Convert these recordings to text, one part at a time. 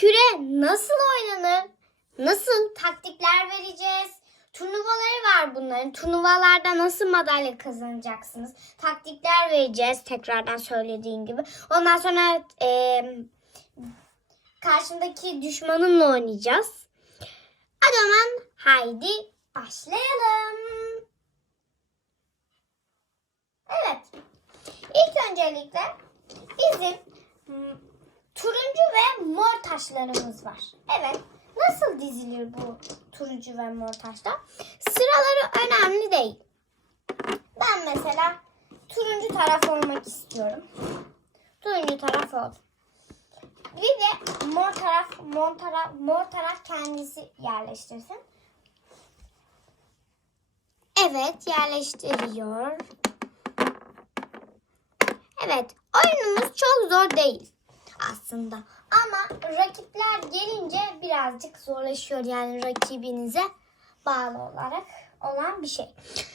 küre nasıl oynanır? Nasıl taktikler vereceğiz? Turnuvaları var bunların. Turnuvalarda nasıl madalya kazanacaksınız? Taktikler vereceğiz tekrardan söylediğim gibi. Ondan sonra e, karşımdaki düşmanımla oynayacağız. O zaman haydi başlayalım. Evet. İlk öncelikle bizim mm, turuncu ve mor taşlarımız var. Evet. Nasıl dizilir bu turuncu ve mor taşlar? Sıraları önemli değil. Ben mesela turuncu taraf olmak istiyorum. Turuncu taraf oldum. Bir de mor taraf, mor taraf, mor taraf kendisi yerleştirsin. Evet, yerleştiriyor. Evet, oyunumuz çok zor değil aslında. Ama rakipler gelince birazcık zorlaşıyor. Yani rakibinize bağlı olarak olan bir şey.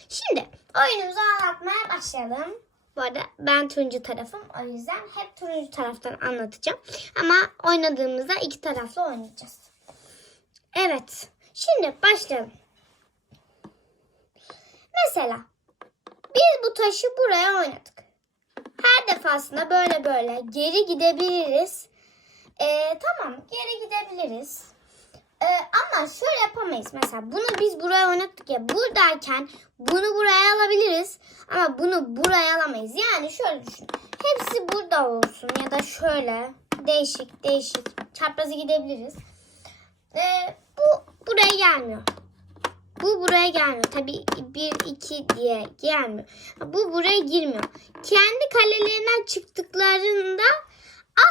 Şimdi oyunumuzu anlatmaya başlayalım. Bu arada ben turuncu tarafım. O yüzden hep turuncu taraftan anlatacağım. Ama oynadığımızda iki taraflı oynayacağız. Evet. Şimdi başlayalım. Mesela biz bu taşı buraya oynadık. Her defasında böyle böyle geri gidebiliriz. Ee, tamam geri gidebiliriz. Ee, ama şöyle yapamayız. Mesela bunu biz buraya oynattık ya. Buradayken bunu buraya alabiliriz. Ama bunu buraya alamayız. Yani şöyle düşün. Hepsi burada olsun. Ya da şöyle değişik değişik çaprazı gidebiliriz. Ee, bu buraya gelmiyor. Bu buraya gelmiyor. Tabii 1 2 diye gelmiyor. Bu buraya girmiyor. Kendi kalelerinden çıktıklarında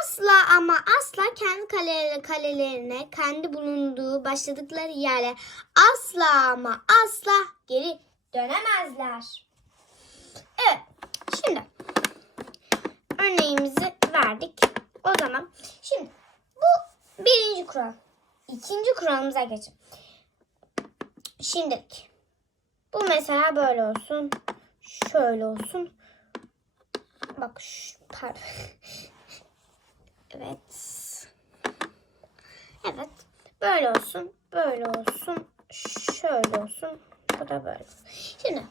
asla ama asla kendi kale, kalelerine, kendi bulunduğu başladıkları yere asla ama asla geri dönemezler. Evet. Şimdi örneğimizi verdik. O zaman şimdi bu birinci kural. İkinci kuralımıza geçelim. Şimdilik. Bu mesela böyle olsun. Şöyle olsun. Bak şu pardon. Evet. Evet. Böyle olsun. Böyle olsun. Şöyle olsun. Bu da böyle. Şimdi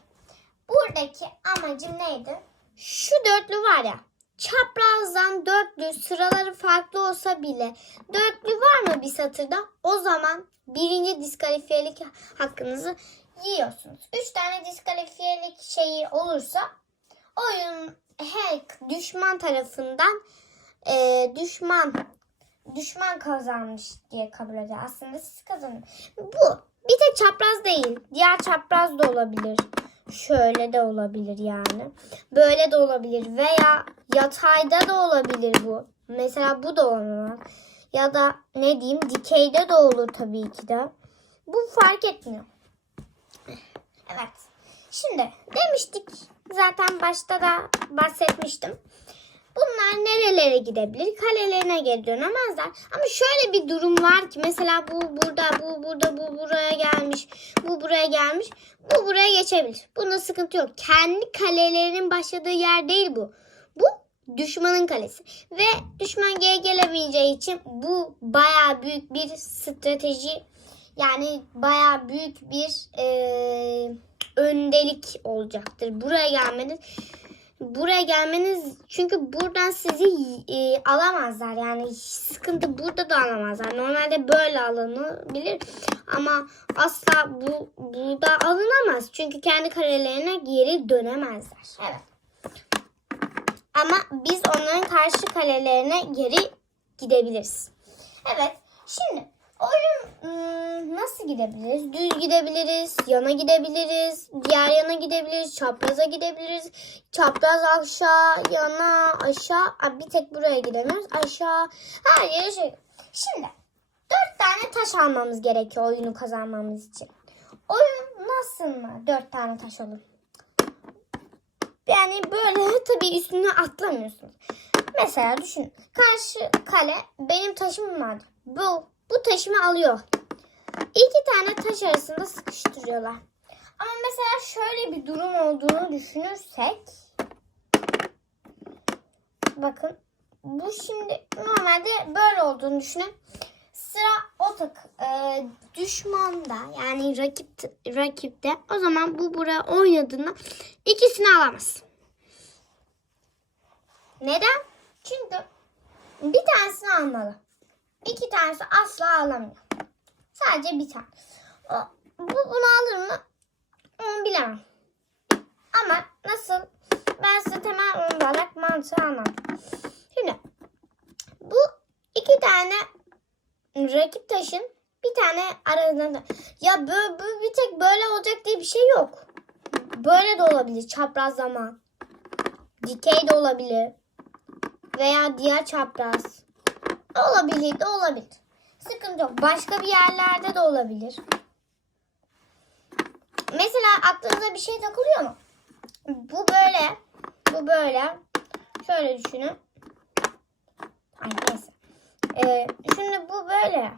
buradaki amacım neydi? Şu dörtlü var ya. Çaprazdan dörtlü sıraları farklı olsa bile dörtlü var mı bir satırda? O zaman birinci diskalifiyelik hakkınızı yiyorsunuz. Üç tane diskalifiyelik şeyi olursa oyun her düşman tarafından e, düşman düşman kazanmış diye kabul eder. Aslında siz kazanın. Bu bir tek çapraz değil. Diğer çapraz da olabilir. Şöyle de olabilir yani. Böyle de olabilir veya yatayda da olabilir bu. Mesela bu da olmaz. Ya da ne diyeyim dikeyde de olur tabii ki de. Bu fark etmiyor. Evet. Şimdi demiştik zaten başta da bahsetmiştim. Bunlar nerelere gidebilir? Kalelerine geri dönemezler. Ama şöyle bir durum var ki mesela bu burada, bu burada, bu buraya gelmiş, bu buraya gelmiş, bu buraya geçebilir. Bunda sıkıntı yok. Kendi kalelerinin başladığı yer değil bu. Bu düşmanın kalesi. Ve düşman geri gelemeyeceği için bu baya büyük bir strateji yani baya büyük bir eee, öndelik olacaktır. Buraya gelmeniz buraya gelmeniz çünkü buradan sizi e, alamazlar yani sıkıntı burada da alamazlar. Normalde böyle alınabilir ama asla bu burada alınamaz. Çünkü kendi karelerine geri dönemezler. Evet. Ama biz onların karşı kalelerine geri gidebiliriz. Evet. Şimdi oyun ım, nasıl gidebiliriz? Düz gidebiliriz, yana gidebiliriz, diğer yana gidebiliriz, çapraza gidebiliriz. Çapraz aşağı, yana, aşağı. Aa, bir tek buraya gidemiyoruz. Aşağı, her yere şey. Şimdi dört tane taş almamız gerekiyor oyunu kazanmamız için. Oyun nasıl mı? Dört tane taş olur. Yani böyle tabii üstüne atlamıyorsunuz. Mesela düşün. Karşı kale benim taşım vardı. Bu bu taşımı alıyor. İki tane taş arasında sıkıştırıyorlar. Ama mesela şöyle bir durum olduğunu düşünürsek bakın bu şimdi normalde böyle olduğunu düşünün. sıra o tak e, düşmanda yani rakip rakipte o zaman bu buraya oynadığında ikisini alamaz. Neden? Çünkü bir tanesini almalı. İki tanesi asla alamıyor. Sadece bir tane. Bu bunu alır mı? Onu bilemem. Ama nasıl? Ben size temel olarak mantığı anlattım. Şimdi bu iki tane rakip taşın bir tane aralarında ya böyle, böyle bir tek böyle olacak diye bir şey yok. Böyle de olabilir çaprazlama. Dikey de olabilir. Veya diğer çapraz. Olabilir de olabilir. Sıkıntı yok. Başka bir yerlerde de olabilir. Mesela aklınıza bir şey takılıyor mu? Bu böyle. Bu böyle. Şöyle düşünün. Ay neyse. Ee, şimdi bu böyle.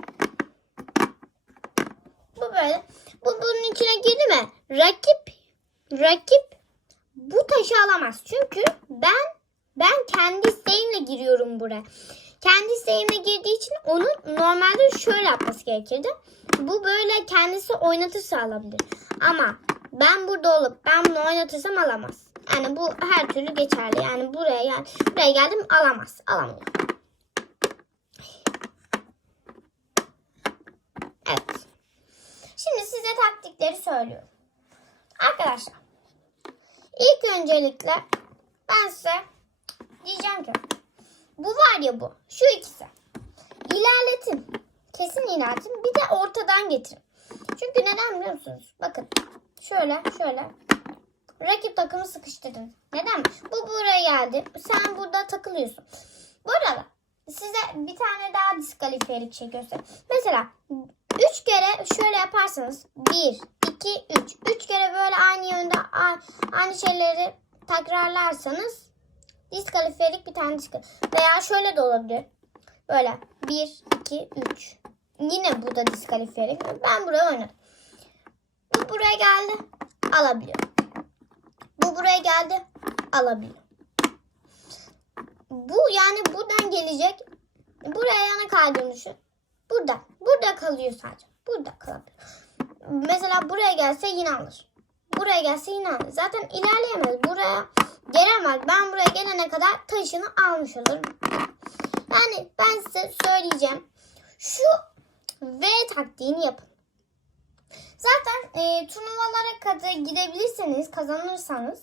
Bu böyle. Bu bunun içine girdi mi? Rakip rakip bu taşı alamaz. Çünkü ben ben kendi isteğimle giriyorum buraya. Kendi isteğimle girdiği için onun normalde şöyle yapması gerekirdi. Bu böyle kendisi oynatırsa alabilir. Ama ben burada olup ben bunu oynatırsam alamaz. Yani bu her türlü geçerli. Yani buraya yani buraya geldim alamaz. Alamıyor. Evet. Şimdi size taktikleri söylüyorum. Arkadaşlar ilk öncelikle ben size diyeceğim ki bu var ya bu. Şu ikisi. İlerletin. Kesin ilerletin. Bir de ortadan getirin. Çünkü neden biliyor musunuz? Bakın. Şöyle şöyle. Rakip takımı sıkıştırdın. Neden? Bu buraya geldi. Sen burada takılıyorsun. Bu arada size bir tane daha diskalifiyelik şey göstereyim. Mesela üç kere şöyle yaparsanız bir, iki, üç. Üç kere böyle aynı yönde aynı şeyleri tekrarlarsanız diskalifiyelik bir tane çıkar. Veya şöyle de olabilir. Böyle bir, iki, üç. Yine bu da diskalifiyelik. Ben buraya oynadım. Bu buraya geldi. Alabiliyor. Bu buraya geldi. Alabiliyor. Bu yani buradan gelecek. Buraya yana kaydığını düşün. Burada. Burada kalıyor sadece. Burada kalabiliyor. Mesela buraya gelse yine alır. Buraya gelse yine alır. Zaten ilerleyemez. Buraya gelemez. Ben buraya gelene kadar taşını almış olurum. Yani ben size söyleyeceğim. Şu V taktiğini yapın. Zaten e, turnuvalara kadar gidebilirseniz, kazanırsanız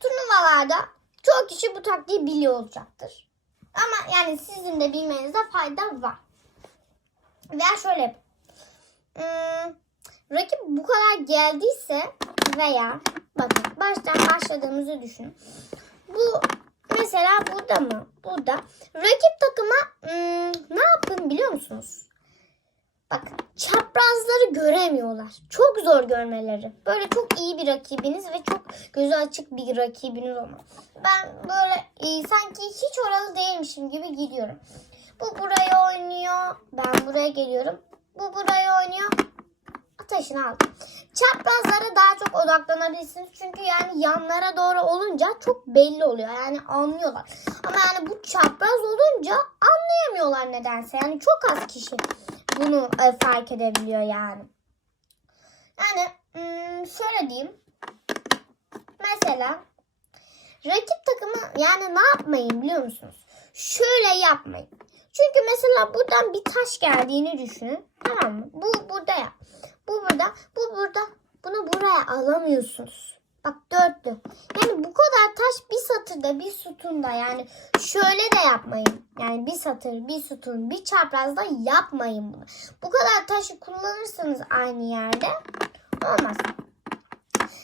turnuvalarda çok kişi bu taktiği biliyor olacaktır. Ama yani sizin de bilmenizde fayda var. Veya şöyle yapın. Hmm, rakip bu kadar geldiyse veya bakın baştan başladığımızı düşünün. Bu mesela burada mı? Burada. Rakip takıma hmm, ne yapın biliyor musunuz? Bakın çaprazları göremiyorlar. Çok zor görmeleri. Böyle çok iyi bir rakibiniz ve çok gözü açık bir rakibiniz olmalı. Ben böyle e, sanki hiç oralı değilmişim gibi gidiyorum. Bu buraya oynuyor. Ben buraya geliyorum. Bu buraya oynuyor. Taşını aldım. Çaprazlara daha çok odaklanabilirsiniz. Çünkü yani yanlara doğru olunca çok belli oluyor. Yani anlıyorlar. Ama yani bu çapraz olunca anlayamıyorlar nedense. Yani çok az kişi bunu e, fark edebiliyor yani. Yani hmm, şöyle diyeyim. Mesela rakip takımı yani ne yapmayın biliyor musunuz? Şöyle yapmayın. Çünkü mesela buradan bir taş geldiğini düşünün. Tamam mı? Bu burada ya. Bu burada. Bu burada. Bunu buraya alamıyorsunuz. Bak dörtlü. Yani bu kadar taş bir satırda bir sütunda yani şöyle de yapmayın. Yani bir satır bir sütun bir çaprazda yapmayın bunu. Bu kadar taşı kullanırsanız aynı yerde olmaz.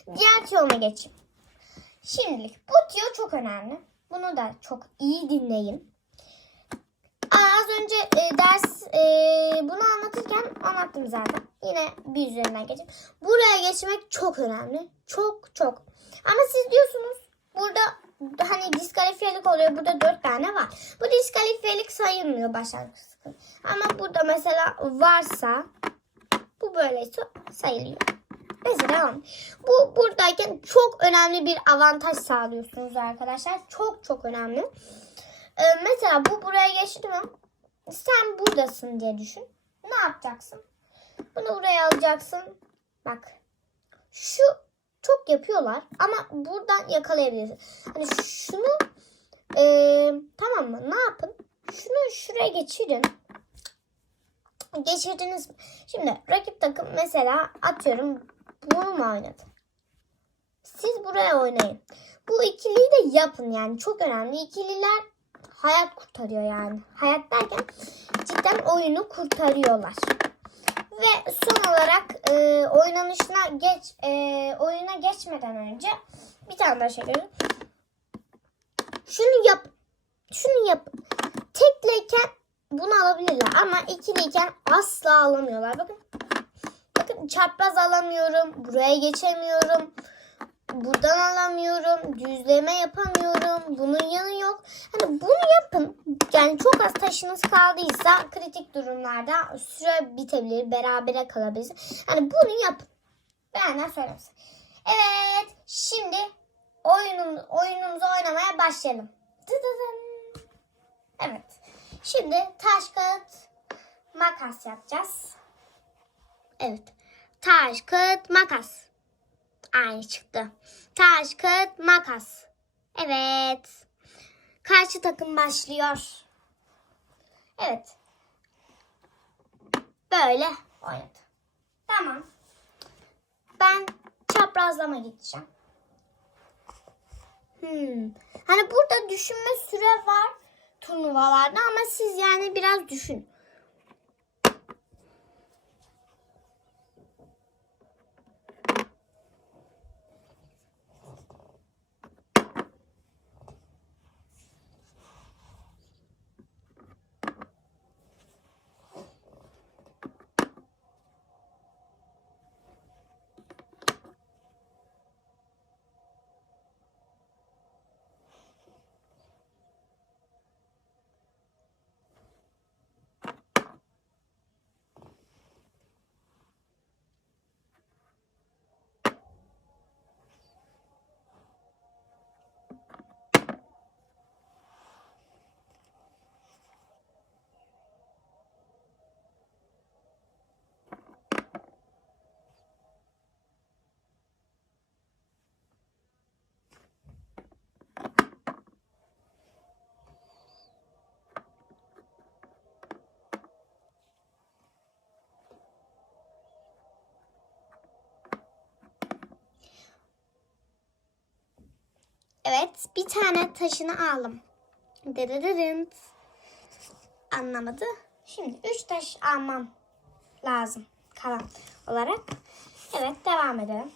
Diğer tiyoma geçeyim. Şimdilik bu tiyo çok önemli. Bunu da çok iyi dinleyin. Önce e, ders e, bunu anlatırken anlattım zaten. Yine bir üzerinden geçeyim. Buraya geçmek çok önemli. Çok çok. Ama siz diyorsunuz burada hani diskalifiyelik oluyor. Burada dört tane var. Bu diskalifiyelik sayılmıyor başlangıç. Ama burada mesela varsa bu böyleyse sayılıyor. Devam. Bu buradayken çok önemli bir avantaj sağlıyorsunuz arkadaşlar. Çok çok önemli. Ee, mesela bu buraya geçti mi? Sen buradasın diye düşün. ne yapacaksın? Bunu buraya alacaksın. Bak. Şu çok yapıyorlar ama buradan yakalayabilirsin. Hani şunu eee, tamam mı? Ne yapın? Şunu şuraya geçirin. Geçirdiniz? Şimdi rakip takım mesela atıyorum bunu mu oynadı? Siz buraya oynayın. Bu ikiliyi de yapın yani çok önemli. İkililer hayat kurtarıyor yani. Hayat derken cidden oyunu kurtarıyorlar. Ve son olarak e, oynanışına geç e, oyuna geçmeden önce bir tane daha şey görüyorum. Şunu yap. Şunu yap. Tekleyken bunu alabilirler ama ikiliyken asla alamıyorlar. Bakın. Bakın çapraz alamıyorum. Buraya geçemiyorum. Buradan alamıyorum. Düzleme yapamıyorum. Bunun yanı yok. Hani bunu yapın. Yani çok az taşınız kaldıysa kritik durumlarda süre bitebilir. Berabere kalabilir. Hani bunu yapın. Benden söylemesin. Evet. Şimdi oyunum, oyunumuzu oynamaya başlayalım. Evet. Şimdi taş kağıt makas yapacağız. Evet. Taş kağıt makas. Aynı çıktı. Taş kağıt makas. Evet. Karşı takım başlıyor. Evet. Böyle oynadı. Tamam. Ben çaprazlama gideceğim. Hmm. Hani burada düşünme süre var turnuvalarda ama siz yani biraz düşün. Evet, bir tane taşını aldım. Dırırırınt. Anlamadı. Şimdi üç taş almam lazım kalan olarak. Evet, devam edelim.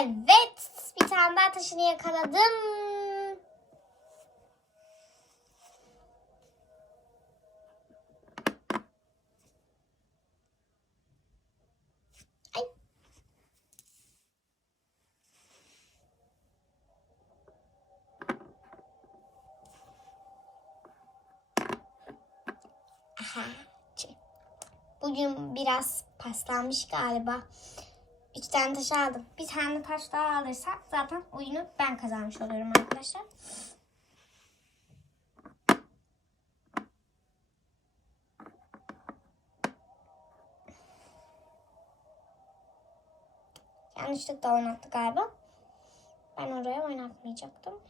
Evet, bir tane daha taşını yakaladım. Bugün biraz paslanmış galiba. Üç tane taş aldım. Bir tane taş daha alırsam zaten oyunu ben kazanmış oluyorum arkadaşlar. Yanlışlıkla oynattı galiba. Ben oraya oynatmayacaktım.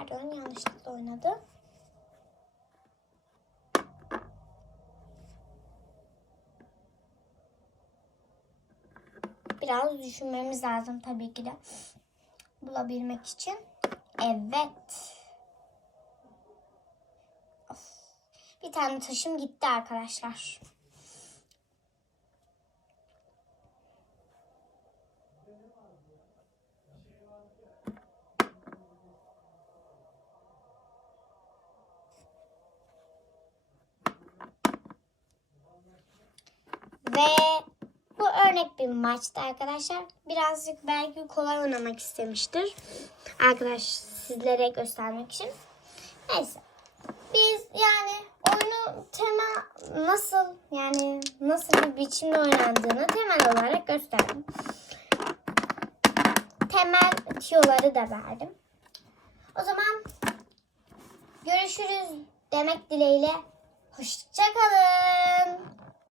Pardon yanlışlıkla oynadı. biraz düşünmemiz lazım tabii ki de. Bulabilmek için. Evet. Of. Bir tane taşım gitti arkadaşlar. Ve bu örnek bir maçtı arkadaşlar. Birazcık belki kolay oynamak istemiştir. Arkadaş sizlere göstermek için. Neyse. Biz yani oyunu tema nasıl yani nasıl bir biçimde oynandığını temel olarak gösterdim. Temel tiyoları da verdim. O zaman görüşürüz demek dileğiyle. Hoşçakalın.